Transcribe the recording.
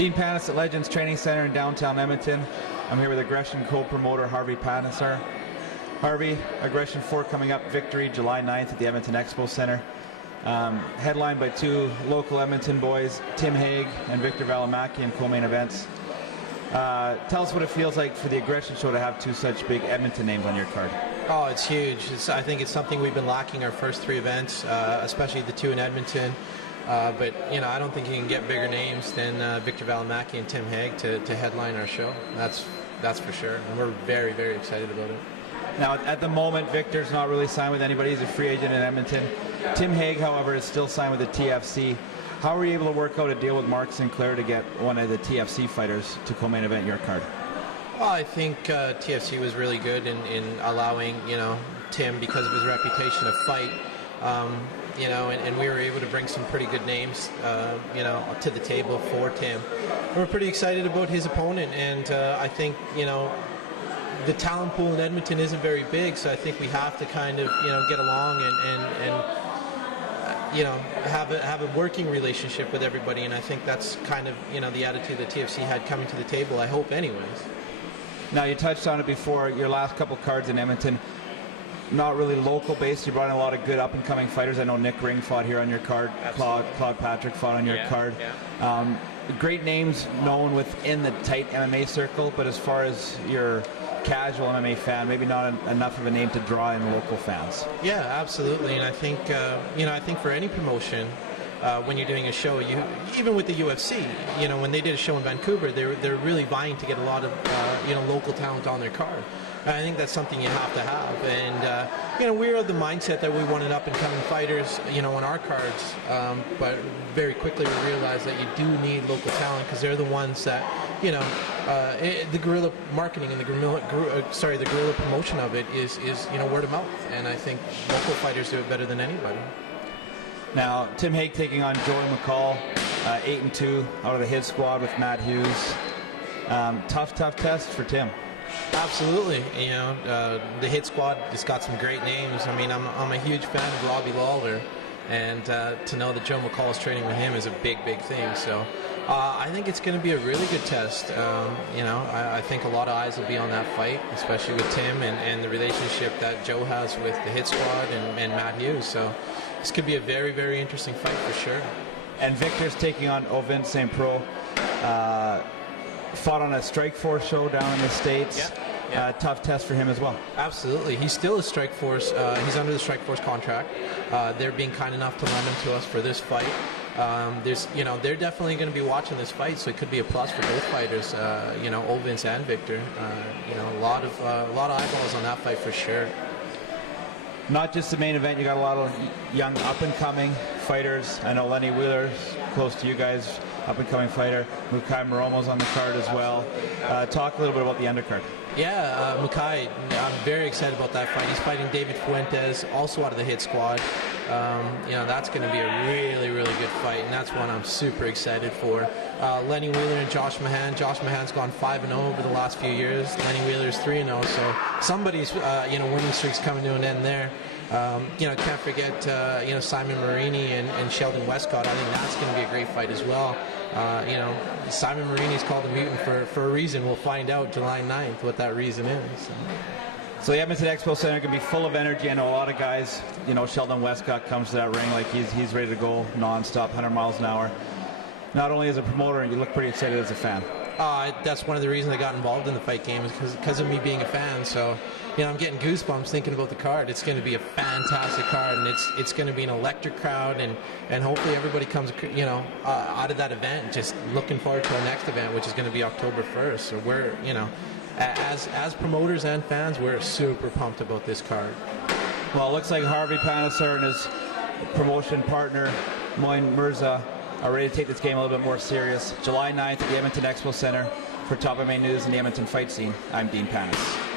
Dean Panas at Legends Training Center in downtown Edmonton. I'm here with Aggression co-promoter Panas. Harvey, Aggression 4 coming up, Victory, July 9th at the Edmonton Expo Center. Headlined by two local Edmonton boys, Tim Hague and Victor Valimaki in co-main events. Tell us what it feels like for the Aggression show to have two such big Edmonton names on your card. Oh, it's huge. I think it's something we've been lacking our first three events, especially the two in Edmonton. But you know, I don't think you can get bigger names than Victor Valimaki and Tim Hague to headline our show. That's for sure, and we're very, very excited about it. Now, at the moment, Victor's not really signed with anybody. He's a free agent in Edmonton. Tim Hague, however, is still signed with the TFC. How were you able to work out a deal with Mark Sinclair to get one of the TFC fighters to co-main event your card? Well, I think TFC was really good in allowing, you know, Tim, because of his reputation, to fight. You know, and we were able to bring some pretty good names, you know, to the table for Tim. We're pretty excited about his opponent, and I think, you know, the talent pool in Edmonton isn't very big, so I think we have to kind of, you know, get along and you know, have a working relationship with everybody, and I think that's kind of, you know, the attitude that TFC had coming to the table, I hope anyways. Now, you touched on it before, your last couple cards in Edmonton, not really local based. You brought in a lot of good up and coming fighters. I know Nick Ring fought here on your card. Claude Patrick fought on your card. Yeah. Great names known within the tight MMA circle, but as far as your casual MMA fan, maybe not enough of a name to draw in local fans. Yeah, absolutely. And I think you know, I think for any promotion, when you're doing a show, even with the UFC, you know, when they did a show in Vancouver, they're really vying to get a lot of you know, local talent on their card. I think that's something you have to have, and you know, we're of the mindset that we wanted up and coming fighters, you know, on our cards, but very quickly we realized that you do need local talent because they're the ones that, you know, the guerrilla marketing and the guerrilla promotion of it is you know, word of mouth, and I think local fighters do it better than anybody. Now, Tim Hague taking on Joey McCall, 8-2 out of the hit squad with Matt Hughes. Tough test for Tim. Absolutely. You know, the hit squad has got some great names. I mean, I'm a huge fan of Robbie Lawler, and to know that Joe McCall is training with him is a big thing. So I think it's going to be a really good test. You know, I think a lot of eyes will be on that fight, especially with Tim and the relationship that Joe has with the hit squad and Matt Hughes. So this could be a very interesting fight for sure. And Victor's taking on Ovin St. Pro. Fought on a Strikeforce show down in the States. Yeah. Tough test for him as well. Absolutely. He's still a Strikeforce. He's under the Strikeforce contract. They're being kind enough to lend him to us for this fight. You know, they're definitely going to be watching this fight, so it could be a plus for both fighters. You know, Ovin and Victor. You know, a lot of eyeballs on that fight for sure. Not just the main event, you got a lot of young up-and-coming fighters. I know Lenny Wheeler's close to you guys, up-and-coming fighter. Mukai Moromo's on the card as well. Talk a little bit about the undercard. Yeah, Mukai, I'm very excited about that fight. He's fighting David Fuentes, also out of the hit squad. You know, that's going to be a really good fight, and that's one I'm super excited for. Lenny Wheeler and Josh Mahan. Josh Mahan's gone 5-0 over the last few years. Lenny Wheeler's 3-0, so somebody's you know, winning streak's coming to an end there. You know, can't forget you know, Simon Marini and Sheldon Westcott. I think that's going to be a great fight as well. You know, Simon Marini's called a mutant for a reason. We'll find out July 9th what that reason is. So the Edmonton Expo Center can be full of energy. I know a lot of guys, you know, Sheldon Westcott comes to that ring like he's ready to go non-stop, 100 miles an hour. Not only as a promoter, you look pretty excited as a fan. That's one of the reasons I got involved in the fight game, is because of me being a fan. So, you know, I'm getting goosebumps thinking about the card. It's going to be a fantastic card, and it's going to be an electric crowd, and hopefully everybody comes, you know, out of that event just looking forward to our next event, which is going to be October 1st. So we're, you know, as promoters and fans, we're super pumped about this card. Well, it looks like Panas and his promotion partner, Moin Mirza, are ready to take this game a little bit more serious. July 9th at the Edmonton Expo Center. For Topmmanews and the Edmonton fight scene, I'm Dean Panas.